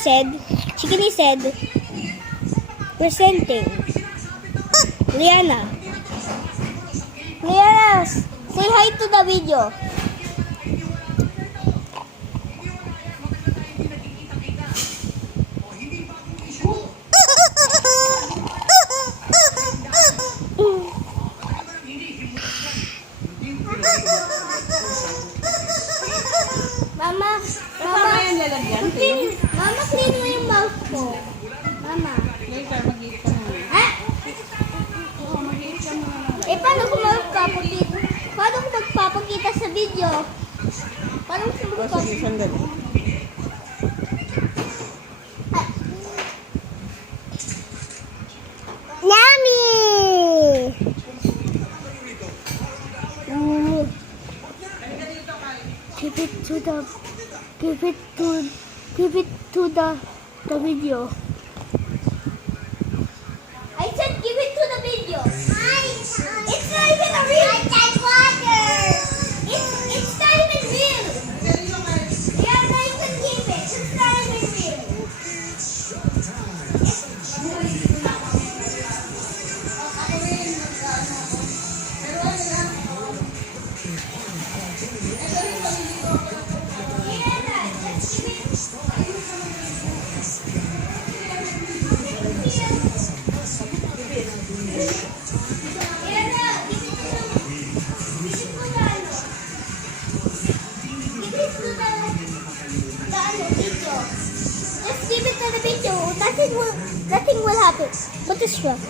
said, presenting Liana. Liana, say hi to the video. Mama, clean mo yung mouth ko. Mama. Later, mag-iit ka muna. Oo, mag-iit ka muna. Paano ko magpapakita? Paano ko magpapakita sa video? Paano ko Sige, magpapakita? sandali. Yummy! Give it to the video. I said give it to the video. It's not even a real. I like water. It's not even real. Yeah, no, you can keep it. It's not even real. Just give it to the video. Nothing will happen. What is wrong?